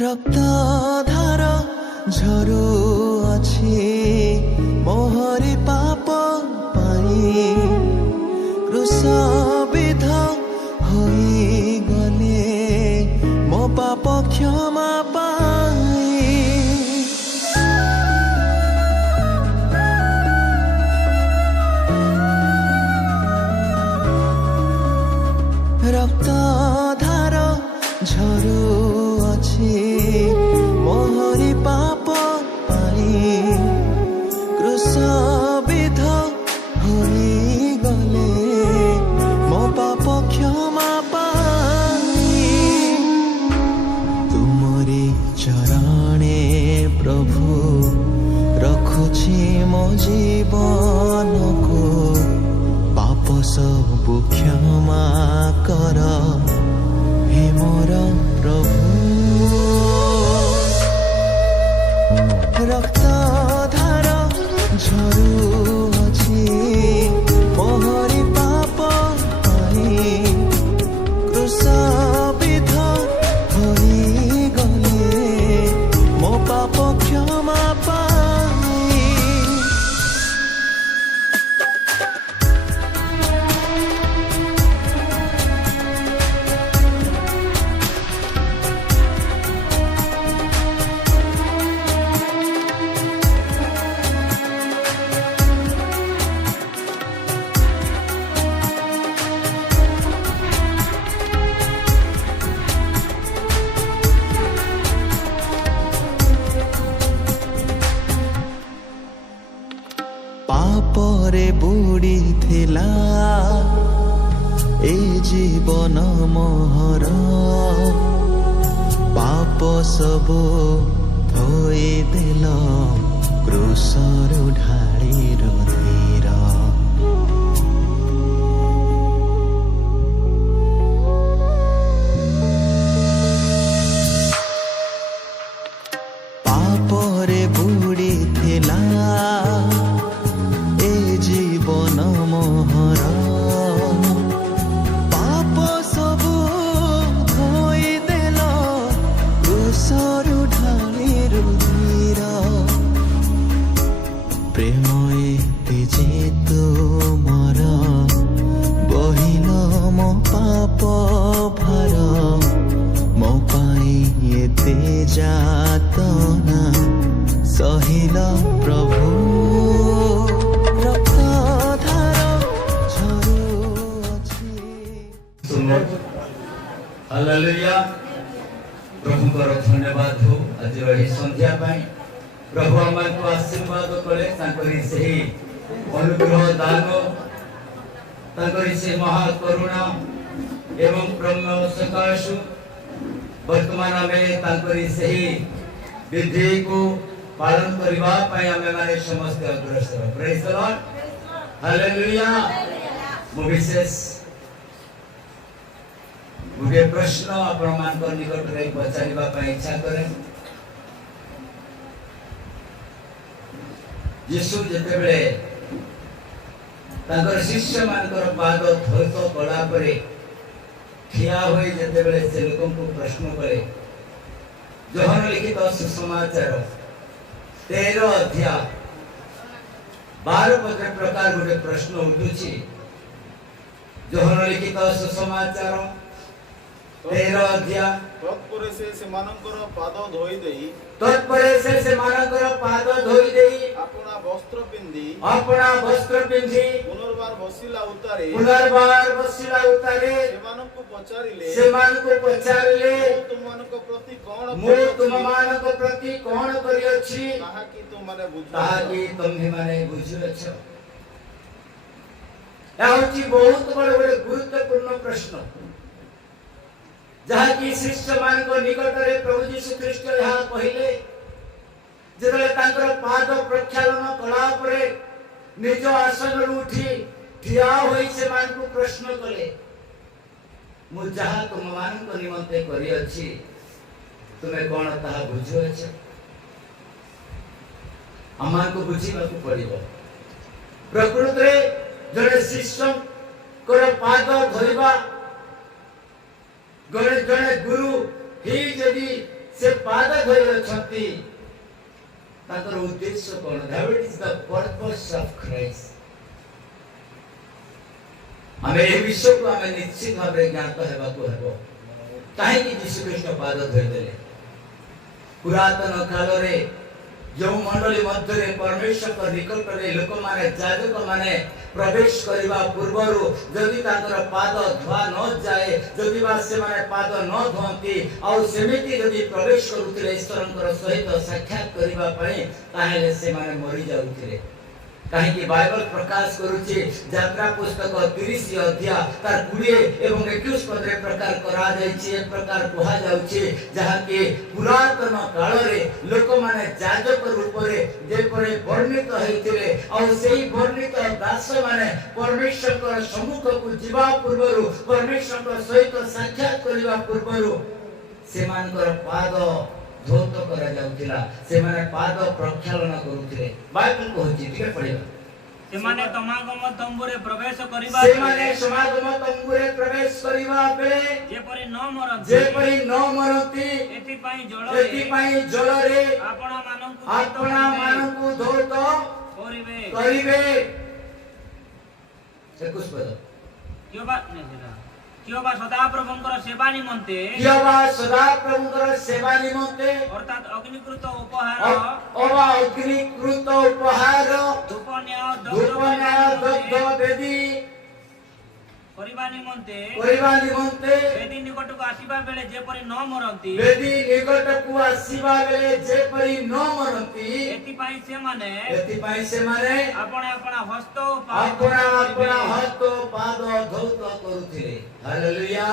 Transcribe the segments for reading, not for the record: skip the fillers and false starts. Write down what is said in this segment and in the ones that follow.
रक्त धार झरू अछि मोहरी पाप पाई क्रूस विध होई गले मो पाप क्षमा पाई रक्त धार झरू मोहरी पाप पाई क्रूस विध होई गले मो पाप क्षमा पाई तुमरी चरणे प्रभु रखुछि मो जीवन को पाप सबु क्षमा कर हे मोर प्रभु रक्त धार झरू अछि मोहरी पाप पाई क्रूस विध होई गले मो पाप क्षमा पाई पापरे बुड़ी थिला ए जीवन मोहर पाप सबु धोई देल क्रूसरु ढाली रुधिर पापरे बुड़ी थिला जीवन मोहर पाप सबु धोई देल क्रूसरु ढाली रुधिर प्रेम एते जे तुमर बहिल मो पाप भार मो पाई एते जातना सहिल प्रभु हालेलुया प्रभु को धन्यवाद हो आज रही संध्या पाई प्रभु आमन को आशीर्वाद कले ताकरी से अनुग्रह दान ताकरी से महा करुणा एवं ब्रह्म सकाशु वर्तमान में ताकरी से विधि को पालन करबा पाई आमे माने समस्त अग्रसर प्रेज द लॉर्ड हालेलुया विशेष गोटे प्रश्न आपण मान निकट में पचारिबा पई इच्छा करे यीशु जते बेले ताकर शिष्य मानकर पाद धौत कला परे ठिया होई जते बेले से लोकन को प्रश्न करे यूहन्ना लिखित सुसमाचार 13 अध्याय 12 पद प्रकार गोटे प्रश्न उठुछि यूहन्ना लिखित सुसमाचार 13 अध्याय तत्परे से मानकर पाद धोई देई पाद धोई देई अपना वस्त्र पिंदी पुनर्बार बसिला उतारे सेमानको पचारिले तुममानको प्रति कोन करियछि ताकि तुम्हि माने बुझियछ एहोची बहुत बड़ गुरुत्वपूर्ण प्रश्न जहाँ की शिष्य मान को निकट में प्रभु यीशु ख्रीष्ट यहाँ कहले जतले तांकर पाद प्रक्षालन कला परे निज आसन उठी ठिया होई से मान को प्रश्न कले मु जहाँ तुम मान को निमंते करी अछि तुमे कोन ताहा बुझो छ अमान को बुझिबा को पड़िबो प्रकृत रे जने शिष्य कर पाद धोइबा गणे जने गुरु ही जदि से पाद धोई अछंती ताकर उद्देश्य कोन that is the purpose of Christ हमें ए विषय को हमें निश्चित भाव रे ज्ञात हेबा को हेबो काहे कि यीशु कृष्ण पाद धोई देले पुरातन काल रे जो मंडली मध्य रे परमेश्वर को निकट रे लोक माने याजक माने प्रवेश करबा पूर्वरु जदि ताकर पाद धोआ न जाए जदि बा से माने पाद न धोंती और सेमिति जदि प्रवेश करूथिले ईश्वरंकर सहित साक्षात करबा पई ताहेले से माने मरि जाउथिले काहे कि बाइबल प्रकाश करूची यात्रा पुस्तक 30 अध्याय तार 20 एवं 21 पद रे प्रकार करा जायछि ए प्रकार कहा जाउछि जहा कि पुरातन काल रे लोक माने याजक रूप रे जे परे वर्णित हेतिले और सेही वर्णित दास माने परमेश्वर कर सम्मुख को जीवा पूर्वरु परमेश्वर को सहित साक्षात करबा पूर्वरु सेमानकर पाद धौत करा जाउथिला से माने पाद प्रक्षालन करूथिले बाइबल कहछि ठीक पढिबा से माने समागम तंबुरे प्रवेश करिबा से माने समागम तंबुरे प्रवेश करिबा बेले जे परि न मरती एति पई जल रे आपना मानकु धौत करिवे 21 पद कियोबा सदा प्रभुंकर सेवा निमंते अर्थात अग्निकृत उपहार धूप न्याय दग्ध वेदी करिबा निमंते वेदी निकट को आसीबा बेले जे परि न मरंती एति पई से माने अपना अपना हस्त पाद धौत करूथिले हालेलुया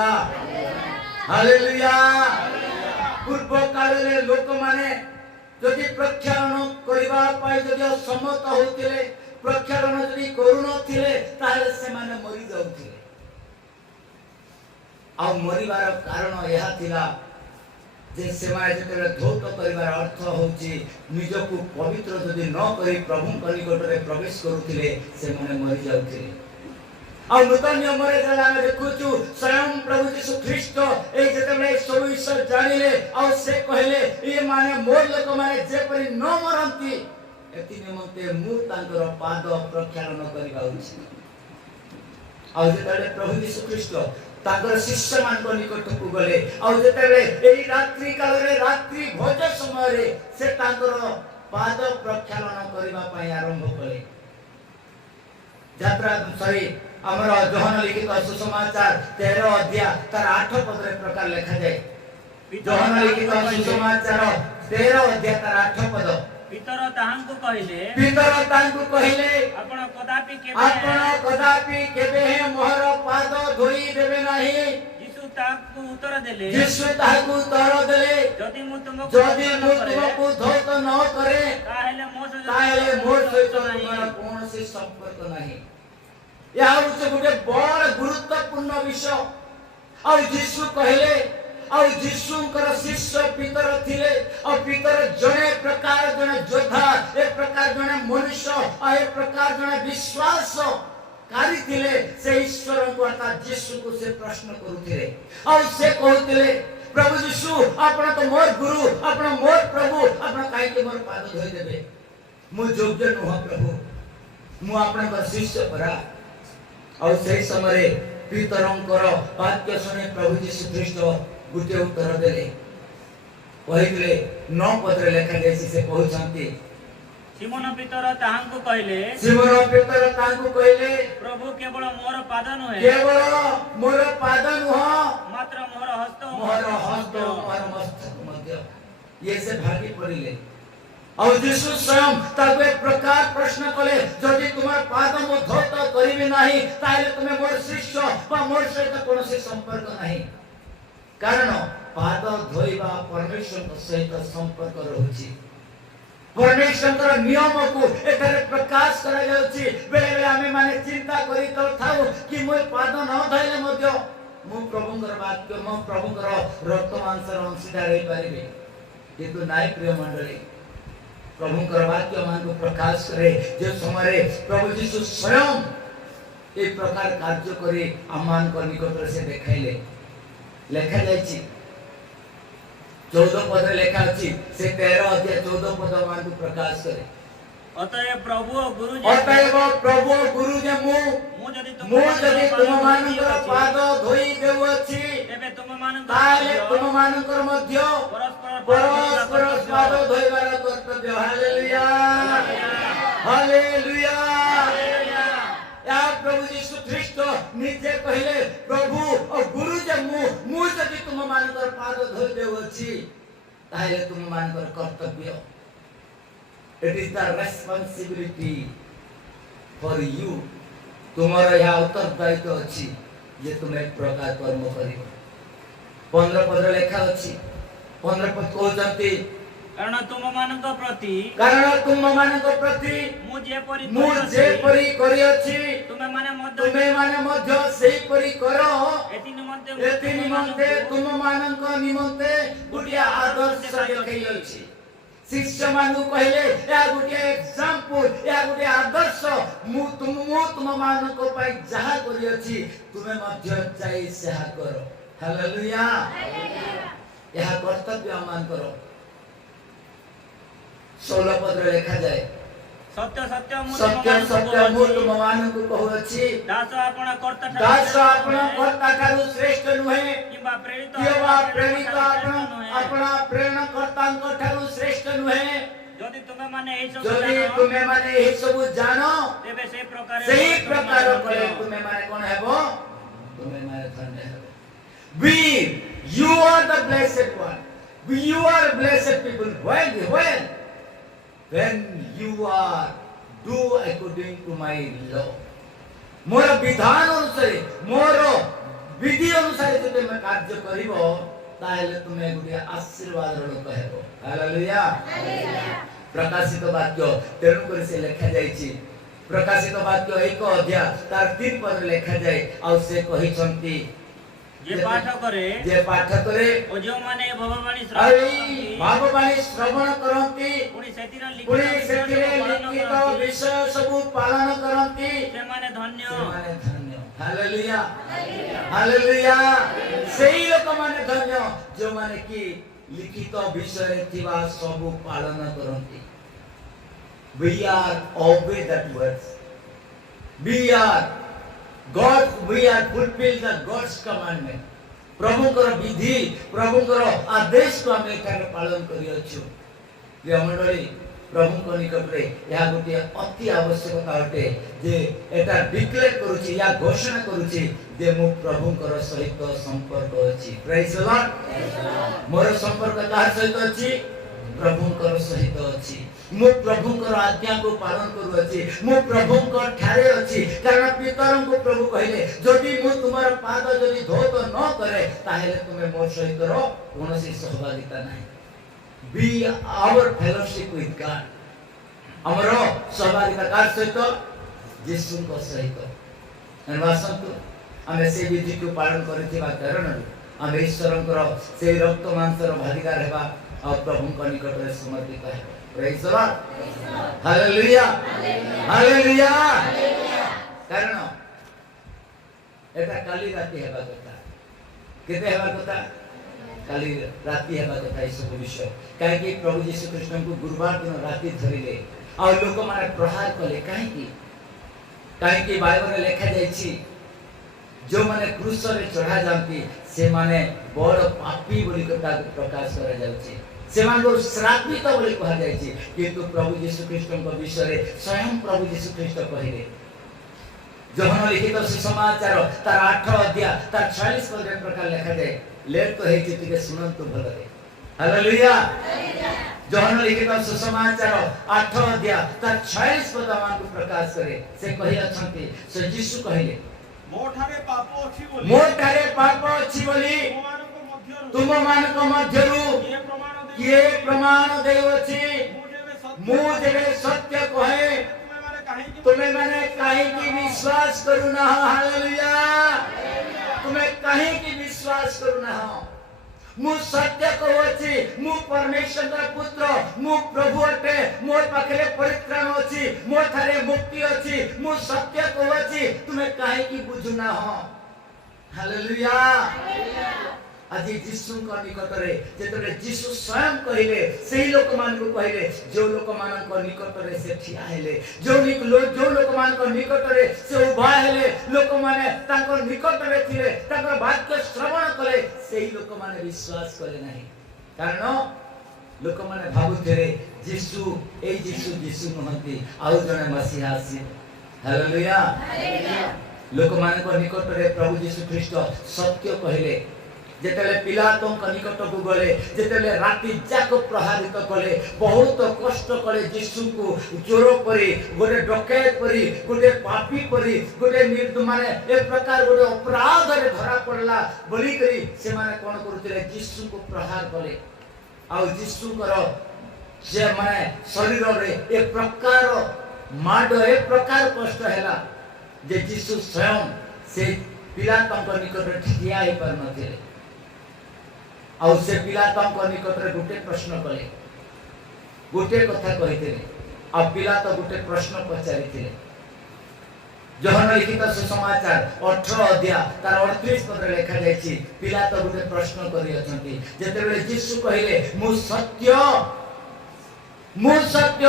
हालेलुया पूर्व काल रे लोक माने जदि प्रक्षालन करबा पाई जदि सम्मत होतिले प्रक्षालन जदि करू नथिले ताले से माने मरि जाउथिले आ मरिबार कारण यह थिला जे सेमाय जते धौत करिवार अर्थ होची निजको पवित्र जदि न करी प्रभु निकट रे प्रवेश करूथिले से माने मरि जाउथिले आ नूतन नियम रे जला देखुछु स्वयं प्रभु यीशु ख्रीष्ट ए जते सब ईश्वर जानिले आ से कहले ए माने मोर लोक माने जे परि न मरंती एति निमंते मु तांकर पाद प्रक्षालन करिबा उचित आ जते प्रभु यीशु ख्रीष्ट तागर शिष्य मान को निकट को गले और जेतेले एई रात्रि काल रे रात्रि भोज समय रे से तागर पाद प्रक्षालन करिबा पई आरंभ कले यात्रा सरी हमर जोहन लिखित सुसमाचार 13 अध्याय तार 8 पद रे प्रकार लिखा जाय जोहन लिखित सुसमाचार 13 अध्याय तार 8 पद पितर ताहांकु कहिले आपण कदापि केबे मोहर पाद धोई देबे नाही यीशु ताहांकु उत्तर देले जदि मु तुमको धौत न करे ताहेले मोर सहित तुम्हारा कोनोसी संपर्क नाही या उसे गुटे बड़ गुरुत्वपूर्ण विषय और यीशु कहिले और यीशुंकर शिष्य पितर थिले और पितर जने प्रकार जने योद्धा एक प्रकार जने मनुष्य और एक प्रकार जने विश्वास कारी थिले से ईश्वर को अर्थात यीशु को से प्रश्न करूथिले और से कहूथिले प्रभु यीशु आपण तो मोर गुरु आपण मोर प्रभु आपण काई के मोर पाद धोई देबे मु योग्य नह प्रभु मु आपण का शिष्य परा और से समय पितरंकर वाक्य सुने प्रभु यीशु ख्रीष्ट गुटे उत्तर देले कहिले 9 पत्र लेखा जैसी से कहउछंती सिमोन पितर ताहांकु कहले प्रभु केवल मोर पाद नुह मात्र मोर हस्त मोर मस्तक मध्य ये से भागी पड़िले और यीशु स्वयं तब एक प्रकार प्रश्न कले जदि तुम्हार पाद मो धौत करिवे नाही ताले तुमे मोर शिष्य बा मोर सहित कोनोसी संपर्क नाही कारण पाद धोइबा परमेश्वर सहित संपर्क रहुची परमेश्वर नियम को एथरे प्रकाश करा जाउची बेले बेले आमे माने चिंता करी तो थाउ कि मोर पाद न धइले मध्य मु प्रभुंकर वाक्य मु प्रभुंकर रक्त मांसर अंशदार होई परिबे किंतु नाय प्रिय मंडली प्रभुंकर वाक्य मान को प्रकाश करे जो समय प्रभु यीशु स्वयं एक प्रकार कार्य करे अमान को निकट से देखाइले लेखा जायछि 14 पद लेखा अछि से 13 अध्याय 14 पद मान को प्रकाश करे। अतएव प्रभु और गुरु जे मु जदि तुम मानकर पाद धोई देउछि तेबे तुम मानकर ताले तुम मानकर मध्य परस्पर पाद धोइबार कर्तव्य। Hallelujah hallelujah. या प्रभु यीशु ख्रीष्ट निजे कहले प्रभु और गुरु जे मु जदि तुम मानकर पाद धोई देउछि ताले तुम मानकर कर्तव्य। It is the responsibility for you. तुम्हारा यह उत्तरदायित्व अछि जे तुम एक प्रकार कर्म करियो। 15 पद लेखा अछि 15 पद कहउचंती कारण तुम मानक प्रति मु जे परि करियछि तुमे माने मध्य सेही परि करो। एति निमंते तुम मानक निमंते गुटिया आदर्श देखैछि। शिष्य मानु कहले या गुटे एग्जांपल या गुटे आदर्श मु तुम मानक पाई जहा करियछि तुमे मध्य चाहि सेहा करो। हालेलुया यह कर्तव्य मान करो। 16 पद लेखा जाए सत्य सत्य मु तुम मानक कहउछि दास आपण कर्ता ठारू श्रेष्ठ नुहे किबा प्रेरित अपना प्रेरणा कर्तांक ठारू श्रेष्ठ नुहे। जदि तुमे माने एही सब जानो तेबे सेही प्रकार करे तुमे माने कोन हेबो तुमे माने धन्य हेबो। We you are the blessed one. You are blessed people when you are do according to my law. मोर विधान अनुसार मोर विधि अनुसार जदि तुम कार्य करिवो ताहेले तुमे गुटे आशीर्वाद लोक हेबो। हालेलुया प्रकाशित वाक्य तेणु कर से लेखा जायछि। प्रकाशित वाक्य 1 अध्याय तार 3 पद लेखा जाय आ से कहिसंती जे पाठ करे ओ जो माने भगवानी श्रवण करंती पुनी सेतिरा लिखित विषय सब पालन करंती से माने धन्य। हालेलुया हालेलुया सेही लोक माने धन्य जो माने कि लिखित विषय थिबा सब पालन करंती। We are obey that words. We are fulfill the God's commandment. प्रभु कर विधि प्रभु कर आदेश को हम एठारे पालन करियछु। प्रिय मंडली प्रभु को निकट रे या गोटे अति आवश्यकता अटे जे एटा डिक्लेयर करूची या घोषणा करूची जे मु प्रभु कर सहित संपर्क अछि। Praise the Lord. मोर संपर्क कार सहित अछि प्रभु कर सहित अछि। मु प्रभु कर आज्ञा को पालन करू अछि। मु प्रभु को ठारे अछि कारण पितरन को प्रभु कहले जदि मु तुमर पाद जदि धोत न करे ताहेले तुमे मोर सहित रो कोनोसी सहभागिता नाही। Be our fellowship with God हमरो सहभागिता कार सहित यीशु को सहित एनवासंतु आमे से विधि को पालन करथिबा कारण आमे ईश्वरंकर से रक्त मांसर भागीदार हेबा और प्रभु को निकट रे समर्पित हेबा। Praise the Lord. Hallelujah. Hallelujah. कारण एटा काली राती हेबा कथा केते हेबा कथा काली राती हेबा कथा ई सब विषय काहे कि प्रभु यीशु कृष्ण को गुरुवार दिन राती धरिले आ लोक माने प्रहार कले काहे कि बाइबल रे लेखा जायछि जो माने क्रूस रे चढ़ा जांती से माने बड़ पापी बोली कथा प्रकाश करा जाउछि से मानको श्रापित बोली कहा जायछि। किंतु प्रभु यीशु कृष्ण को विषय स्वयं प्रभु यीशु कृष्ण कहिले जोहन लिखित सुसमाचार तार 8 अध्याय तार 46 पद प्रकार लिखा जाय लेट तो हेछि तिके सुनंतु भलरे। हालेलुया जोहन लिखित सुसमाचार 8 अध्याय तार 46 पद मान को प्रकाश करे से कहि अछंती से यीशु कहिले मोठारे पाप अछि बोली तुम मानक मध्यरु किए प्रमाण देउछि मु जेबे सत्य कहे तुम्हें माने काहे की विश्वास करू ना। हालेलुया तुम्हें काहे की विश्वास करू ना। मु सत्य कहउछि मु परमेश्वर का पुत्र मु प्रभु अटे मोर पाखरे परित्राण अछि मोर थारे मुक्ति अछि मु सत्य कहउछि तुम्हें काहे की बुझु ना। हालेलुया आज यीशु निकट में जेतले यीशु स्वयं कहले से लोक मान को कहले जो लोक मान को निकट रे से ठिया हेले जो लोक मान को निकट रे से उभा हेले लोक माने तांको निकट रे थिले तांको वाक्य श्रवण कले सेही लोक माने विश्वास करे नाही कारण लोक माने भाबुथे यीशु यीशु नहंती आउ जने मसीहा आसी हालेलुया लोक मान को निकट रे प्रभु यीशु ख्रीष्ट सत्य कहले जेतेले पिलातों का निकट को गले जेतेले राति जाक प्रहारित कले बहुत कष्ट कले यीशु को चोर परी गोटे डकैत परी गोटे पापी परी गोटे निर्दोष माने एक प्रकार गोटे अपराध रे धरा पड़ला बोली करी से माने कोन करथिले यीशु को प्रहार कले आ यीशु कर जे माने शरीर रे एक प्रकार माड एक प्रकार कष्ट हैला जे यीशु स्वयं से पिलातों का निकट ठिया ही पर नथिले और से पिलातों को निकट रे गोटे प्रश्न कले गोटे कथा कहिथिले आ पिलातो गोटे प्रश्न पचारिथिले यूहन्ना लिखित सुसमाचार 18 अध्याय तार 38 पद रे लिखा जायछि पिलातो गोटे प्रश्न करि अछंती जेतेबेले यीशु कहिले मु सत्य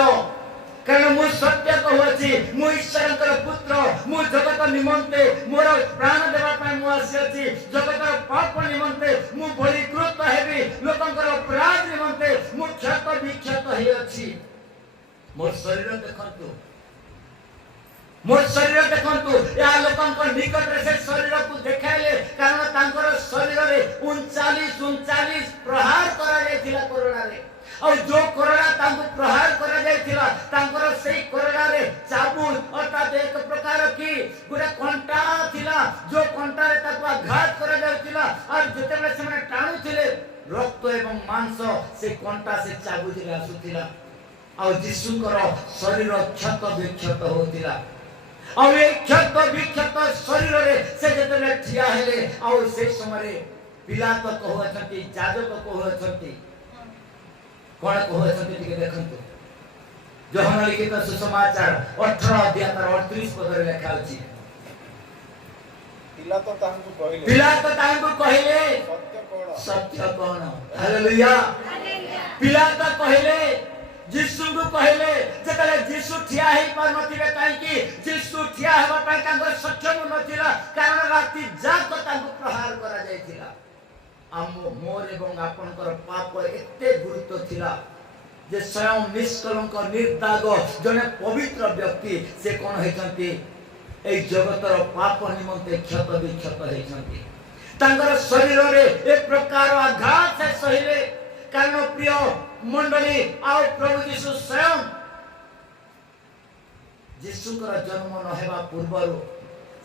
कारण मु सत्य कहूछि मु ईश्वरकर पुत्र मु जगत निमंते मोर प्राण देवा पय मु आसी जगत पाप निमंते मु बलिकृत हेबी लोकंकर अपराध निमंते मु क्षत विक्षत हे अछि मोर शरीर देखंतु या लोकंकर निकट रे से शरीर को देखाइले कारण तांकर शरीर रे 39 प्रहार करा जायतिला कोरोना रे और जो कोरोना तांको प्रहार करा जायतिला तांकर सेही कोरोना रे चाबुक अर्थात एक प्रकार की गुडे कंटा थिला जो कंटा रे ताको आघात करा जायतिला और जेतेबे से माने टाणु थिले रक्त एवं मांस से कंटा से चाबुक रे आसुथिला और यीशुकर शरीर क्षत विक्षत होतिला और ए क्षत विक्षत शरीर रे से जेतेबे ठिया हेले और से समय पिलातो कहउछंती जाजक कहउछंती कोन कहउछंती टिके देखंतु यूहन्ना लिखित सुसमाचार 18 अध्याय 38 पद रे लिखा अछि पिलातो तांको कहले सत्य कोन हालेलुया पिलातो कहले यीशु को कहले जेतले यीशु ठिया ही पर नथिबे काई कि यीशु ठिया हेबा पय तांको सक्षम नथिला कारण राति जाक तांको प्रहार करा जायतिला मोर एवं आपनकर पाप एते गुरुत्व थिला जे स्वयं निष्कलंक निर्दाग जने पवित्र व्यक्ति से कोन हेचंती ए जगतर पाप निमंते क्षत विक्षत हेचंती तांकर शरीर रे एक प्रकार आघात से सहिले कारण प्रिय मंडली आ प्रभु यीशु स्वयं यीशुकर जन्म न हेबा पूर्वरु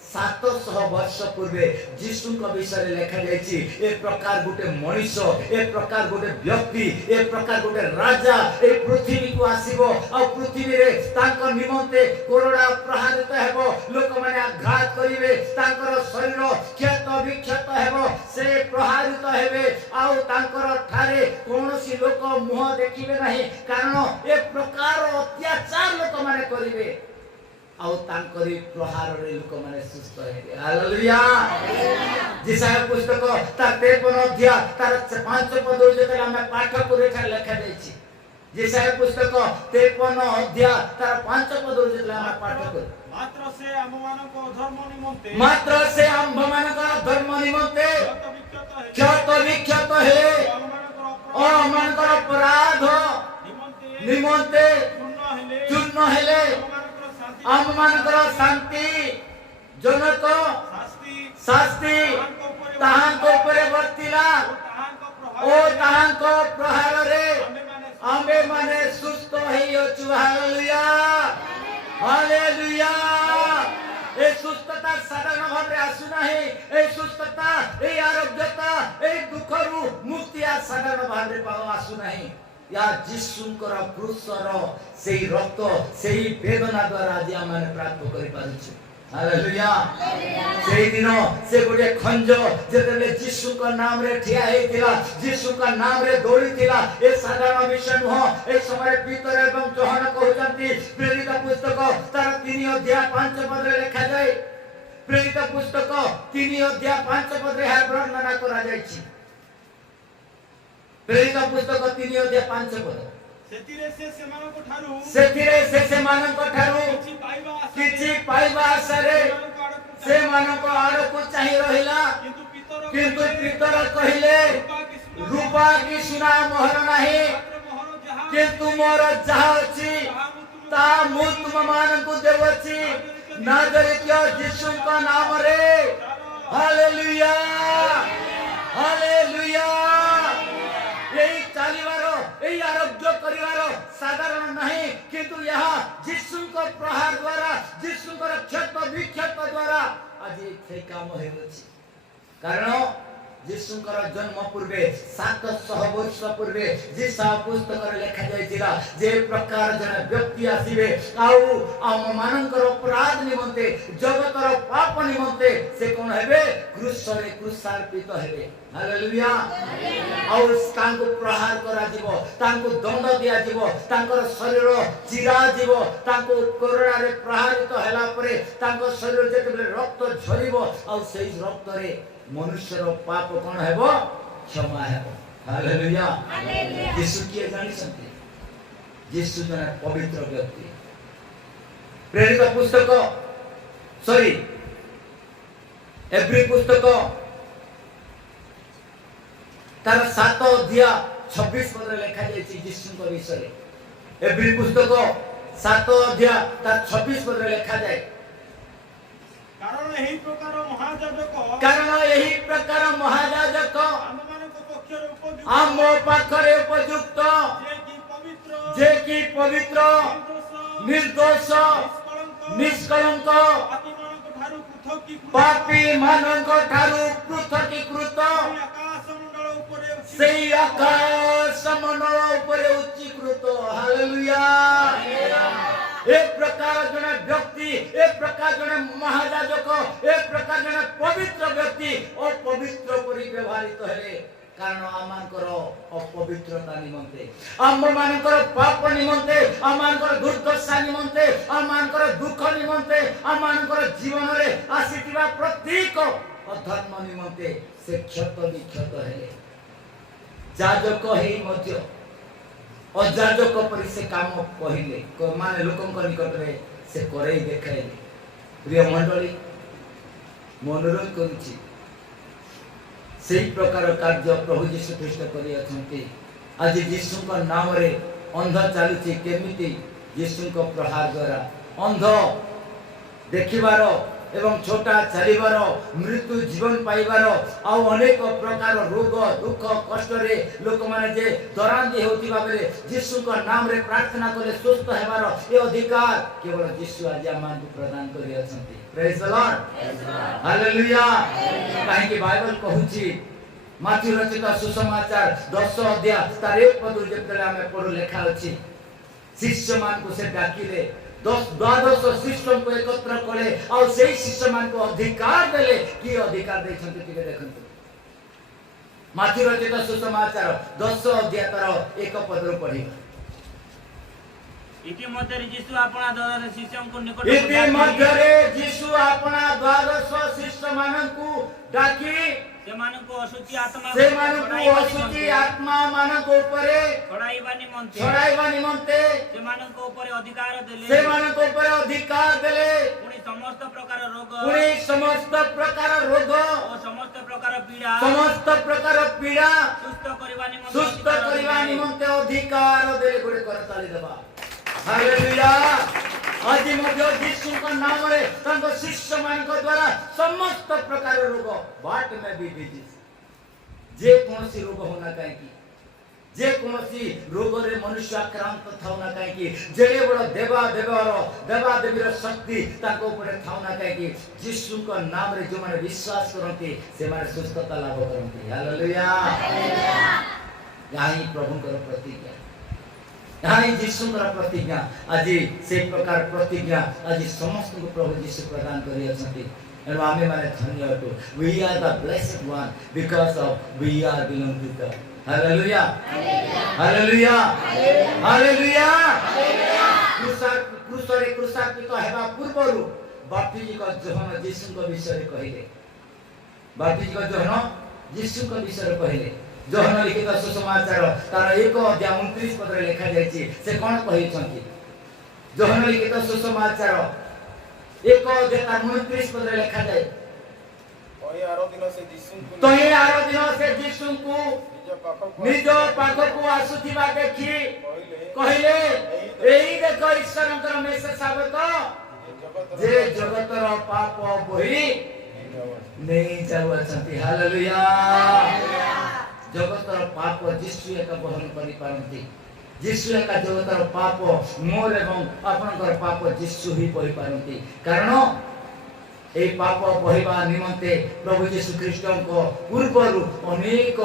700 वर्ष पूर्वे यीशु का विषय लिखा जायछि एक प्रकार गोटे मनुष्य एक प्रकार गोटे व्यक्ति एक प्रकार गोटे राजा ए पृथ्वी को आसीबो और पृथ्वी रे तांको निमंते कोरोना प्रहारित हेबो लोक माने आघात करिवे तांकर शरीर क्षत विक्षत हेबो से प्रहारित हेबे आ तांकर ठारे कोनोसी लोक मुह देखिबे नाही कारण एक प्रकार अत्याचार लोक माने करिवे आउ तांकरी प्रहार रे लोक माने सुस्त हेबे हालेलुया जिसाय पुस्तक तार 53 अध्याय तार 5 पद जेते हम पाठ करे था लिखा जायछि जिसाय पुस्तक 53 अध्याय तार 5 पद जेते हम पाठ करे मात्र से आम्भमानकर धर्म निमंते क्षत विक्षत हे और मनकर अपराध निमंते चूर्ण हेले आम मानकर शांति जनक शास्ति ताहांको ऊपर वर्तिला ओ ताहांको प्रहार रे आमे माने सुस्त हेइ अछु हालेलुया हालेलुया ए सुस्तता साधारण भाबरे आसु नाही ए सुस्तता ए आरोग्यता ए दुखरु मुक्ति आ साधारण भाबरे पाओ आसु नाही या यीशुकर क्रूसर सेही रक्त सेही वेदना द्वारा आज आमे प्राप्त करि पाछु हालेलुया सेही दिन से गोटे खंज जेतले यीशु का नाम रे ठिया हेतिला यीशु का नाम रे दौड़ीतिला ए साधारण विषय नुह ए समय पीतर एवं यूहन्ना कहउचंती प्रेरित पुस्तक तार 3 अध्याय 5 पद रे लिखा जाय प्रेरित पुस्तक 3 अध्याय 5 पद रे वर्णना करा जायछि प्रेरित पुस्तक 3 अध्याय 5 पद ସେଥିରେ ସେ ସେମାନଙ୍କ ଠାରୁ ସେଥିରେ ସେ ସେମାନଙ୍କ ଠାରୁ କିଛି ପାଇବା ଆଶାରେ ସେମାନଙ୍କ ଆଡ଼କୁ ଚାହିଁ ରହିଲା କିନ୍ତୁ ପିତର କହିଲେ ରୂପା କି ସୁନା ମୋହର ନାହିଁ କିନ୍ତୁ ମୋର ଯାହା ଅଛି ତାହା ମୁଁ ତୁମମାନଙ୍କୁ ଦେଉଅଛି ନାଜରିତ ଯୀଶୁଙ୍କ ନାମରେ ହାଲେଲୁୟା ହାଲେଲୁୟା। यही चालीबार यही आरोग्य करिवार साधारण नहीं किंतु यहाँ यीशु को प्रहार द्वारा यीशु को क्षत विक्षत द्वारा आज से काम होइछि। कारण यीशु को जन्म पूर्वे 700 वर्ष पूर्वे जिसा पुस्तक लिखा जाइतिला जे प्रकार जन व्यक्ति आसीबे आउ आम मानकर अपराध निमंते जगतर पाप निमंते से कोन हेबे क्रूसरे क्रूसार्पित हेबे। हालेलुया। और तांको प्रहार करा जीवो तांको दंड दिया जीवो तांकर शरीर चिरा जीवो तांको कोरोना रे प्रहारित होला परे तांको शरीर जेतेबे रक्त झरिबो और सेही रक्त रे मनुष्यर पाप कोन हेबो क्षमा हेबो। हालेलुया। यीशु किए जानि संते यीशु जने पवित्र व्यक्ति। प्रेरित पुस्तक एब्री पुस्तक तार 7 अध्याय 26 पद लिखा जाइछि यीशु को विषय। एब्री पुस्तक 7 अध्याय तार 26 पद लिखा जाय कारण एही प्रकार महायाजक आम पाखरे उपयुक्त जे कि पवित्र निर्दोष निष्कलंक पापी मानक ठारू पृथकीकृत सेही आकाश मंडल उपरे उच्चीकृत। हालेलुया। एक प्रकार जने व्यक्ति एक प्रकार जने महायाजक एक प्रकार जने पवित्र व्यक्ति अपवित्र परि व्यवहारित हेले कारण आमानकर अपवित्रता निमंते आम मानकर पाप निमंते आम मानकर दुर्दशा निमंते आम मानकर दुख निमंते आम मानकर जीवन रे आसीतिबा प्रत्येक अधर्म निमंते से क्षत विक्षत हेले जाजक हे मध्य अजाजक परि से काम कहिले माने लोकन निकट रे से करई देखाइले। प्रिय मंडली मनोरंजन करूची सेही प्रकार कार्य प्रभु यीशु ख्रीष्ट करि अछंती। आज यीशु को नाम रे अंध चालुची केमिति यीशु को प्रहार द्वारा अंध देखिबार एवं छोटा चलिबार मृत्यु जीवन पाइबार आ अनेक प्रकार रोग दुख कष्ट रे लोक माने जे दरांदी होतिबा बेले यीशु को नाम रे प्रार्थना करे सुस्थ हेबार ए अधिकार केवल यीशु आज आमान को प्रदान करि अछंती। Praise the Lord. हालेलुया। काहे कि बाइबल कहूची माथ्यू रचित सुसमाचार 10 अध्याय तार 1 पद जेतले हमें पढु लेखा अछि शिष्य मान को से डाकिले 12 शिष्य को एकत्र कले और सेही शिष्य मान को अधिकार देले कि अधिकार दैछन्ते टिके देखंतु माथ्यू रचित सुसमाचार 10 अध्याय तार 1 पद रो पढिबा। इति मध्य यीशु आपना 12 शिष्यों को निकट इति मध्य यीशु आपना 12 शिष्य मानकु डाकी सेमानकु अशुचि आत्मा मानक उपरे छड़ाइबा निमंते सेमानक उपरे अधिकार देले पुनी समस्त प्रकार रोग और समस्त प्रकार पीड़ा सुस्थ करबा निमंते अधिकार देले गुडे करताली देबा। हालेलुया। आज मध्य यीशु का नाम रे तांको शिष्य मान को द्वारा समस्त प्रकार रोग बाट में भी डिजीज जे कोनसी रोग होना काहे की जे कोनसी रोग रे मनुष्य आक्रांत थाउना काहे की जेडे बड़ देवा देवीर शक्ति ताको ऊपर थाउना काहे की यीशु का नाम रे जो माने विश्वास करंती से माने सुस्थता लाभ करंती। हालेलुया। यही प्रभु कर प्रतिज्ञा यही यीशु कर प्रतिज्ञा आज से प्रकार प्रतिज्ञा आज समस्त को प्रभु यीशु प्रदान करि अछंती। एनो आमे माने धन्य अटु we are the blessed one because of we are belong to God. Hallelujah hallelujah hallelujah. क्रूसार्पित हेबा पूर्वरु बाप्तिजी को जोहन यीशु को विषय कहिले बाप्तिजी को जोहन यीशु को विषय कहिले जोहन लिखित सुसमाचार तार 1:29 पद लिखा जायछि से कोन कहिछंती जोहन लिखित सुसमाचार 1:29 पद लिखा जाय तोहे आरो दिन से जीसुଙ୍କୁ निज पाखकु आसुथिबा देखि कहिले एई देखो ईश्वरଙ୍କର मेसे साबत जे जगतर पाप बोही नहीं जाउछंती हालेलुया जगतर पाप यीशु एक बहन करि पारंती यीशु एक जगतर पाप मोर एवं आपनकर पाप यीशु ही बोही पारंती कारण ए पाप बोहिबा निमंते प्रभु यीशु ख्रीष्टको पूर्वरु अनेक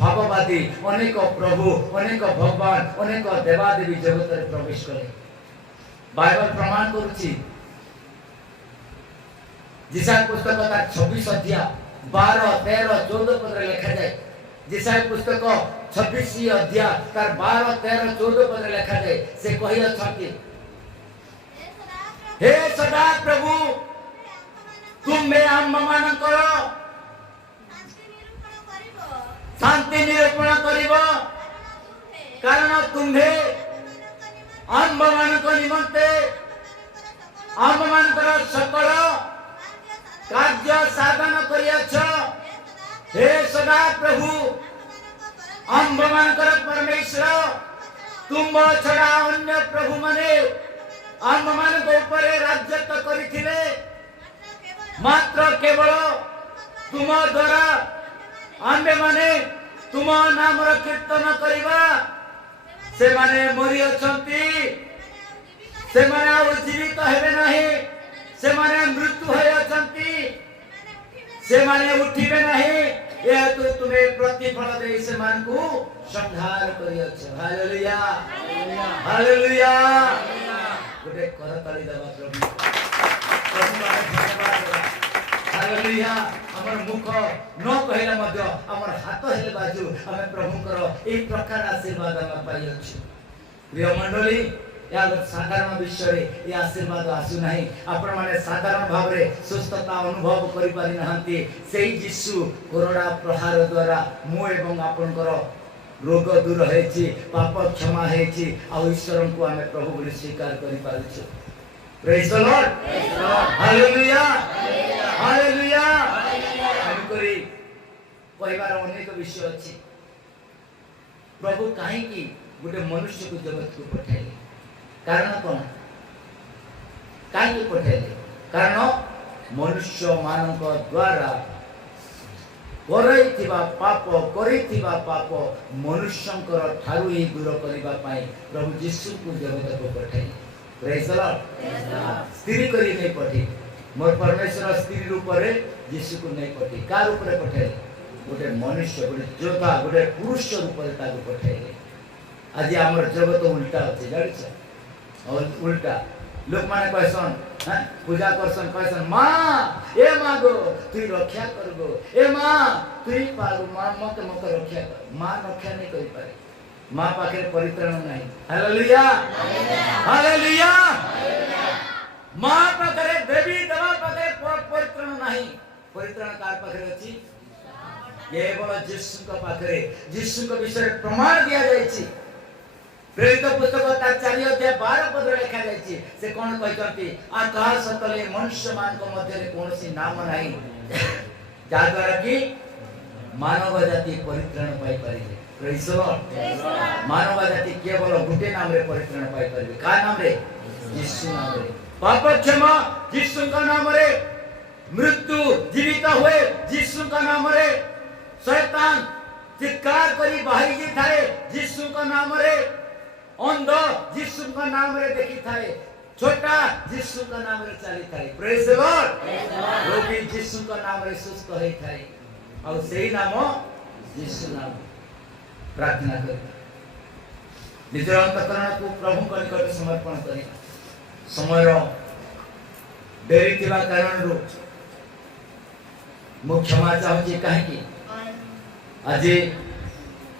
भाववादी अनेक प्रभु अनेक भगवान अनेक देवादेवी जगत रे प्रवेश करे बाइबल प्रमाण करूची जिसाय पुस्तक का 26 अध्याय 12 13 14 पद लिखा जाए जिसाय पुस्तक 26 अध्याय तार 12 13 14 पद लिखा जाए से कहि अछंती हे सदा प्रभु तुम्हे आम मान करो शांति निरूपण करिबो कारण तुम्हे आम मान को निमंते आम मान कर सकल कार्य साधन करियछ हे सदा प्रभु आम मान कर परमेश्वर तुम छड़ा अन्य प्रभु माने आम मान को ऊपर राज्यत्व करिथिले मात्र केवल तुम द्वारा आम्बे माने तुम नाम कीर्तन करिबा से माने मरि अछंती से माने आ जीवित हेबे नाही से माने मृत्यु होय अछंती से माने उठिबे नाही ए तो तुम्हें प्रतिफल दे से मान को संहार करियछ हालेलुया हालेलुया गोटे करताली दबा प्रभु हालेलुया हमर मुख न कहला मध्य हमर हाथ हेले बाजू हमें प्रभुकर एई प्रकार आशीर्वाद हम पाई अछि प्रिय मंडली या साधारण विषय रे ए आशीर्वाद आसु नाही आपण माने साधारण भाव रे सुस्थता अनुभव करि पारि नहंती सेई यीशु कोरोना प्रहार द्वारा मो एवं आपनकर रोग दूर हेछि पाप क्षमा हेछि आ ईश्वर को हमें प्रभु बोली स्वीकार करि पारछु praise the Lord hallelujah hallelujah हमकरी कहबार अनेक विषय अछि प्रभु काहे की गोटे मनुष्य को जगत को पठाइले कारण कोन काहे की पठाइले कारण मनुष्य मानक द्वारा करिथिबा पाप मनुष्यंकर ठारू ही दूर करिबा पाई प्रभु यीशु को जगत को पठाइले प्रेज द लॉर्ड स्त्री करी नहीं पठी मोर परमेश्वर स्त्री रूप रे यीशु को नहीं पठी का रूप रे पठाइले गोटे मनुष्य गोटे योद्धा गोटे पुरुष रूप रे ताको पठाइले आज हमर जगत उल्टा अछि जानिछ और उल्टा लोक माने कहसन हैं पूजा करसन कहसन मां ए मां गो तू रक्षा कर गो ए मां तू पारु मां मत रक्षा कर मां रक्षा नहीं करि पारे मां पाखे परित्राण नहीं हालेलुया हालेलुया मां पाखे देवी देवा पाखे परित्राण नहीं परित्राण कार पाखे अछि केवल यीशु का पाखे यीशु का विषय प्रमाण दिया जायछि प्रेरित पुस्तक ता 4 अध्याय 12 पद लिखा जायछि से कोन कहतंती आकाश तले मनुष्य मान को मध्य रे कोनसी नाम नाही जा द्वारा कि मानव जाति परित्राण पाई परिले प्रेज द लॉर्ड मानव जाति केवल गुटे नाम रे परित्राण पाई परिले का नाम रे यीशु नाम रे पाप क्षमा यीशु का नाम रे मृत्यु जीवित हुए यीशु का नाम रे शैतान चित्कार करी बाहरी जी थाए यीशु का नाम रे अंध यीशु का नाम रे देखी थाए छोटा यीशु का नाम रे चली थाए प्रेज द लॉर्ड रोगी यीशु का नाम रे सुस्थ होई थाए और सेही नाम यीशु नाम प्रार्थना कर निज अंतःकरण को प्रभु को निकट समर्पण करी समय डेरी थिबा कारण रो मु क्षमा चाहूची काहे की आज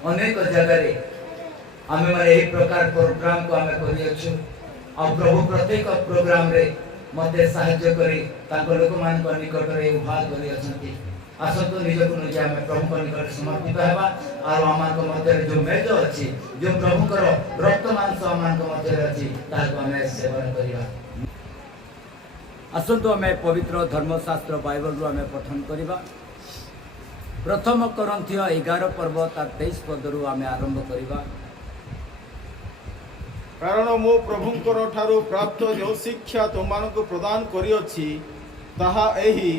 अनेक जगह रे आमे माने एही प्रकार प्रोग्राम को आमे करि अछु आ प्रभु प्रत्येक प्रोग्राम रे मते सहाय्य करी ताको लोक मान को निकट रे उभा करि अछंती आसतु निजको निजे आम प्रभु निकट समर्पित हेबा और आम मध्य जो मेज अच्छी जो प्रभुकर रक्त मांस आम मध्य अच्छी ताको आम सेवन करवा। आसतु आम पवित्र धर्मशास्त्र बाइबल आम पठन करवा। प्रथम करंथिय 11 पर्व तार 23 पदरू आम आरंभ करवा। कारण मो प्रभुंकर ठारू प्राप्त जो शिक्षा तुमको प्रदान करिअछि ताहा एही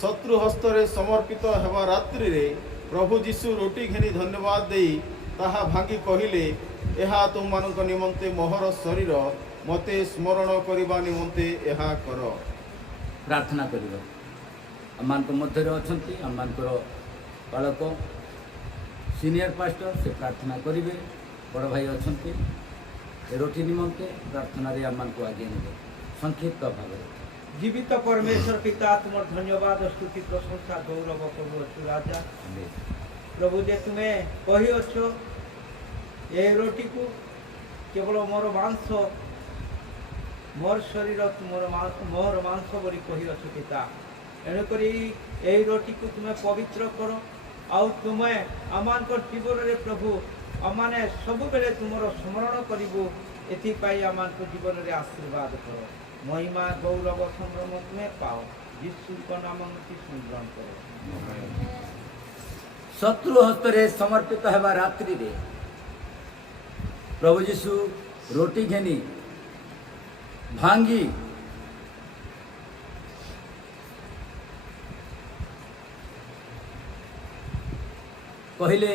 शत्रु हस्तरे समर्पित हेबा रात्रि रे प्रभु जीशु रोटी घेनी धन्यवाद देई ताहा भांगी कहिले एहा तुमको निमंते मोहर शरीर मते स्मरण करबा निमंते एहा कर। प्रार्थना करिबो। आमान मध्य अछंती आमानकर बालक सीनियर पास्टर से प्रार्थना करिवे। बड़ भाई अछंती रोटी निमंते प्रार्थना रे आमान को आगे नेबे। संक्षिप्त भाव जीवित परमेश्वर पिता तुम धन्यवाद स्तुति प्रशंसा गौरव करू अच्छु राजा प्रभु जे तुम्हें कही अच्छो ये रोटी को केवल मोर मांस मोर शरीर मोर मांस बोली कही अच्छो पिता एणुक यही रोटी को तुम्हें पवित्र कर आउ तुम्हें आमान जीवन रे प्रभु आमाने सब बेले तुमर स्मरण करू एपाई आमान जीवन रे आशीर्वाद कर महिमा गौरव संभ्रम तुम्हें पाओ यीशु का नाम स्मरण करो। शत्रु हस्तरे समर्पित हेबा रात्रि रे प्रभु यीशु रोटी घेनी भांगी कहले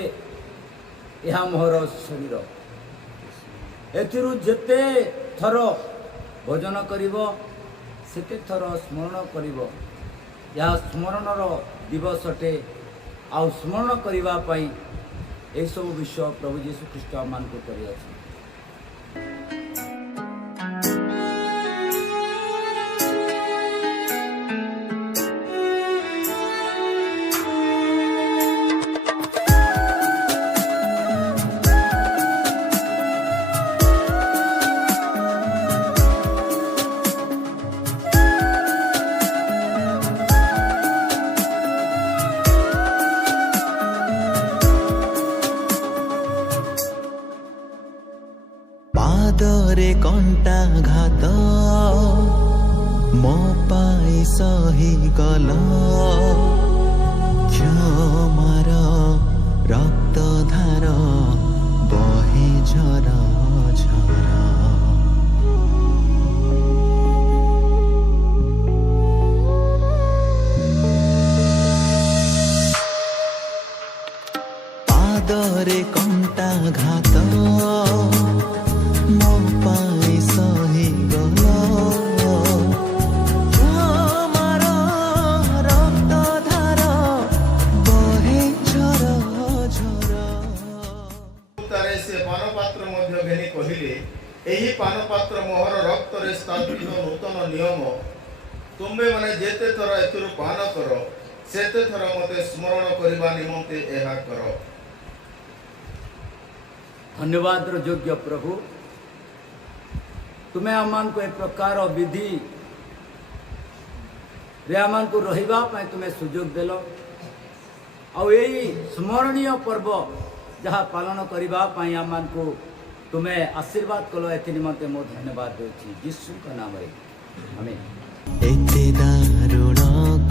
यह मोहर शरीर एथिरु जेते थर भोजन करिवो सेते थर स्मरण करिवो यह स्मरणर दिवस अटे आउ स्मरण करिवा पई ए सब विषय प्रभु यीशु ख्रीष्ट मान को करि अछि। पादरे कंटा घात मो पाई सही गल क्षमार रक्त धार बहे झर झर पादरे कंटा घात एही पानपात्र मोहर रक्त रे स्थापित नूतन नियम तुम्बे माने जेते थर एतुरु पान करो सेते थर मते स्मरण करबा निमंते एहा करो। धन्यवाद योग्य प्रभु तुम्हें आमान को एक प्रकार विधि रे आमान को रहिबा पय तुम्हें सुजोग देलो आ यही स्मरणीय पर्व जहाँ पालन करबा पय आमान को तुम्हें आशीर्वाद कलो एथि निमंते मो धन्यवाद देउछि यीशु का नाम रे आमीन। एते दारुण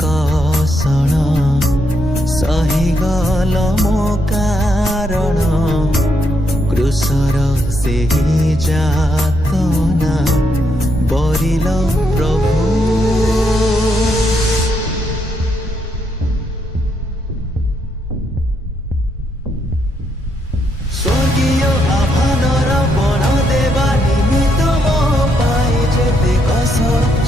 कसण सही गल मो कारण क्रूसर सेही जातना बरिल प्रभु स्वर्गीय आभानर बण देवा निमित्त मो पाई जेते कस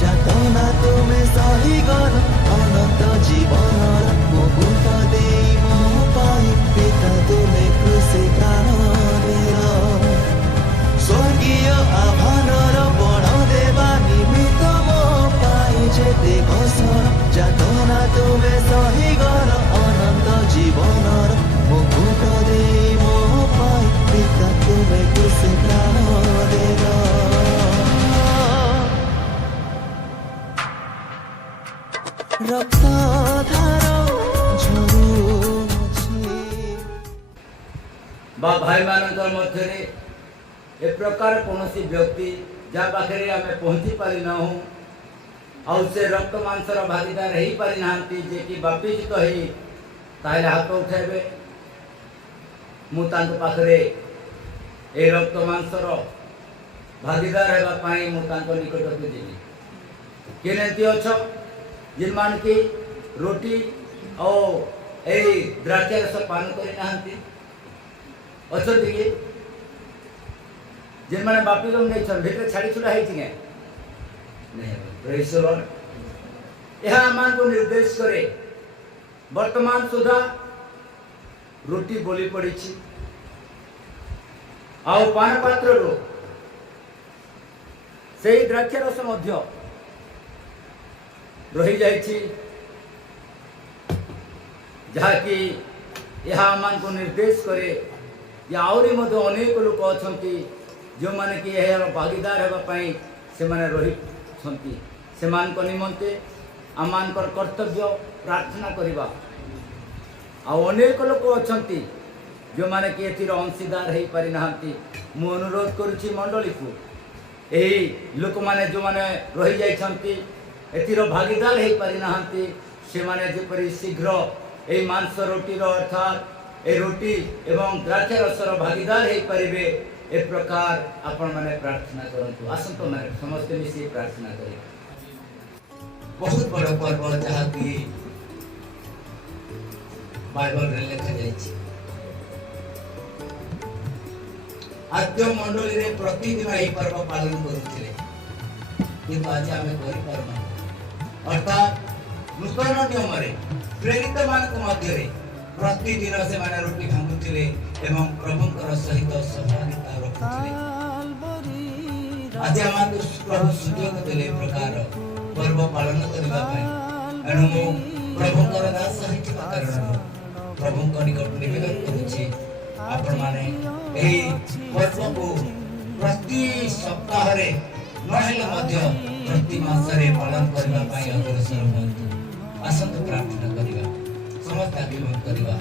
जातना तुमे सही गर अनंत जीवन मुकुट देई मो पाई पिता तुमे खुशी प्राण देल स्वर्गीय आभानर बण देवा निमित्त मो पाई जेते कस जातना तुमे सही गर अनंत जीवन मुकुट देई मो पाई पिता तुमे खुशी प्राण बा भाई मानकर मध्य ए प्रकार कौन व्यक्ति जहाँ पाखे आम पहुँची पारि ना आउ से रक्त मांसर भागीदार हो पारि ना जे कि बापिजित हो ताहले हाथ उठाइबे मु तांको पाखरे ए रक्त मांसर भागीदार होगापाई मु तांको निकट को जीवी किए एमती अछ जिन मान की रोटी और ए द्राक्षा रस पान करना अच्छा कि जिन मैंने बापी लोग नहीं भीतर छाड़ी छुड़ा है यह आम को निर्देश करे वर्तमान सुधा रोटी बोली पड़ी आउ पान पात्र से द्राक्षा रस रही जाइछि जहाँकि यह आम को निर्देश करे या आहरी मध्य अनेक लोक अच्छा जो माने कि यह भागीदार होगापाई से माने रही से निमंते आम कर्तव्य प्रार्थना करवा अनेक लोक अच्छा जो माने कि एथिर अंशीदार हो पारि ना मु अनुरोध करुछि मंडली को यही लोक माने जो माने रही जाइछंती एथिर भागीदार हो पारि ना से माने जेपरि शीघ्र ए मांस रोटीर अर्थात ए रोटी एवं द्राक्षा रसर भागीदार हो पारे ए प्रकार आपण माने प्रार्थना करंतु आसंतो माने समस्त मिसी प्रार्थना करी बहुत बड़ पर्व जहाँ कि बाइबल रे लिखा जाइछि आद्य मंडली रे प्रतिदिन यही पर्व पालन करुथिले किंतु आज आमे करि पारना अर्थात नूतन नियम रे प्रेरित मानक मध्य रे प्रतिदिन से माने रोटी भांगुथिले एवं प्रभुंकर सहित सहभागिता रखुथिले आज आम प्रभु सुयोग देले प्रकार पर्व पालन करबा पई एनु मु प्रभुंकर दास सहित कारण प्रभुंकर निकट निवेदन करूछि आपण माने एही पर्व को प्रति सप्ताह रे नहेले मध्य प्रति मास रे पालन करबा पई अग्रसर हुअन्तु आसंत प्रार्थना करबा समस्त आगमन करबा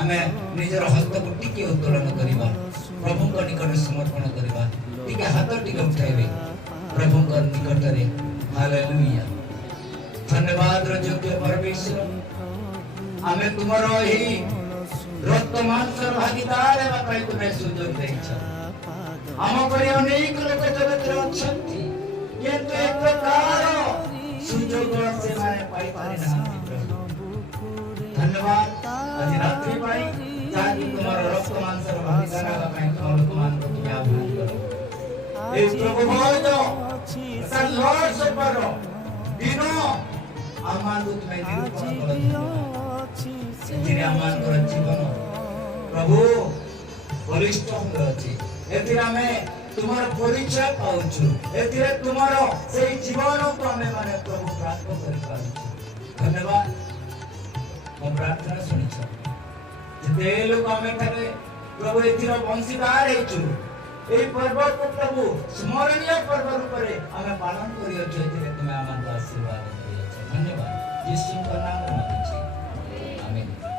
आमे निजर हस्त को टिके उत्तोलन करबा प्रभु को निकट समर्पण करबा टिके हाथ टिके उठाइबे प्रभु को निकट रे हालेलुया धन्यवाद योग्य परमेश्वर आमे तुमरो ही रक्त मांसर भागीदार हेबा पई तुमे सुजोग दैछ आम परि अनेक लोक जगत रे अछंती किंतु एक प्रकार सुजोग से माने पाई पारि ना धन्यवाद आज रात्रि पाई जाति तुम्हारा रक्त मांसर भागीदार हेबा पई तुम मान को तुमे आभार करो ए प्रभु भय सा लॉर्ड सुपर दिनो आमान तुमे निरूपण करो एथिरे आमान कर जीवन प्रभु बलिष्ठ हो अछि एथिरे हमें तुम्हारा परिचय पाउछु एथिरे तुम्हारा सेही जीवन को हमें माने प्रभु प्राप्त करि पाउछु धन्यवाद हम प्रार्थना सुनिछ जे लोक हमें करे प्रभु एथिरे वंशीदार हेछु ए पर्व को प्रभु स्मरणीय पर्व रूपरे हमें पालन करियो एथिरे तुमे आमान को आशीर्वाद दियो धन्यवाद यीशु का नाम में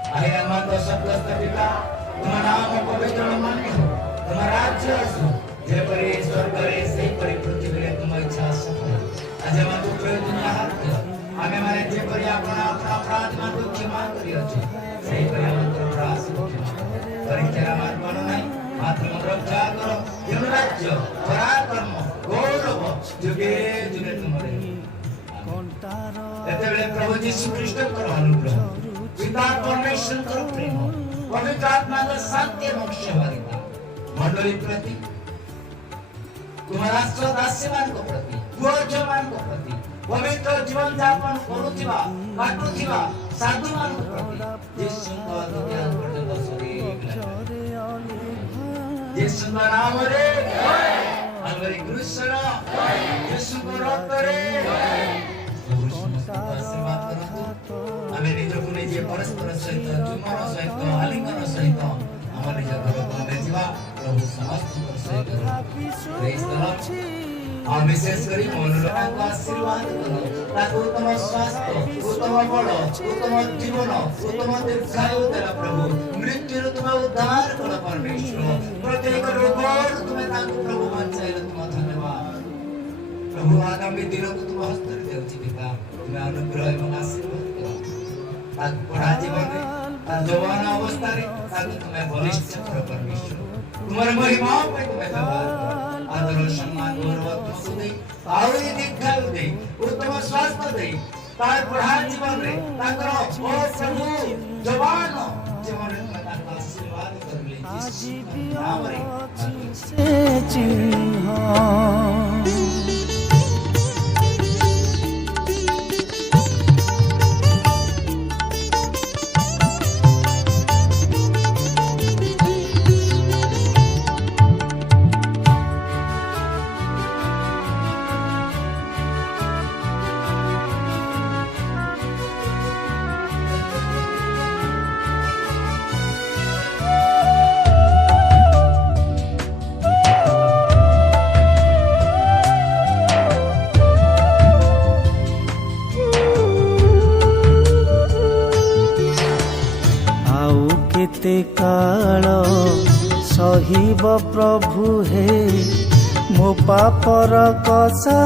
आहे हमारा सबका पिता तुम्हारा नाम पवित्र माने तुम्हारा राज्य आसो जे परि स्वर्ग रे से परि पृथ्वी रे तुम इच्छा सफल आज हम तो दुनिया हाथ हमें माने जे परि अपना अपराध मान को क्षमा करियो छ सही परि हम तो प्रयास परिचय मान बनो नहीं मात्र रक्षा करो यो राज्य पराक्रम गौरव जुगे जुगे तुम्हारे एते बेले प्रभु यीशु ख्रीष्ट को अनुग्रह पिता परमेश्वर का प्रेम पवित्र आत्मा का शांति एवं सेवारिता मंडली प्रति तुम्हारा सदास्यमान को प्रति पूज्यमान को प्रति पवित्र जीवन यापन करुथिबा काटुथिबा साधुमान को प्रति यीशु का दुनिया पर्यंत शरीर यीशु का नाम रे अलवरी कृष्ण यीशु को रक्त रे आशीर्वाद करतु आमे निजो को निजे परस्पर सहित चुम्बन सहित आलिंगन सहित हम निज घर को बेजिबा प्रभु समस्त को सहित प्रेज द लॉर्ड आ विशेष करी मनोरंजन को आशीर्वाद करो ताकि उत्तम स्वास्थ्य उत्तम बल उत्तम जीवन उत्तम दीर्घायु देला प्रभु मृत्यु तुम उद्धार करो परमेश्वर परमेश्वर प्रत्येक रोगर तुम्हें ताकू प्रभु बचाइले तुम धन्यवाद प्रभु आगामी दिन को तुम हस्त देउछि पिता तुम्हें अनुग्रह एवं आशीर्वाद करो ताकू पढ़ा जीवन में जवान अवस्था रे ताकू तुम्हें बलिष्ठ करो परमेश्वर तुम्हारे महिमा पे तुम्हें धन्यवाद आदर सम्मान गौरव तुमको दे और ये दीक्षा दे उत्तम स्वास्थ्य दे तार पढ़ा जीवन रे ताकर ओ प्रभु जवान जीवन में ताकर आशीर्वाद कर ले यीशु नाम रे से चिन्ह केते काल सहिब प्रभु हे मो पापर कसा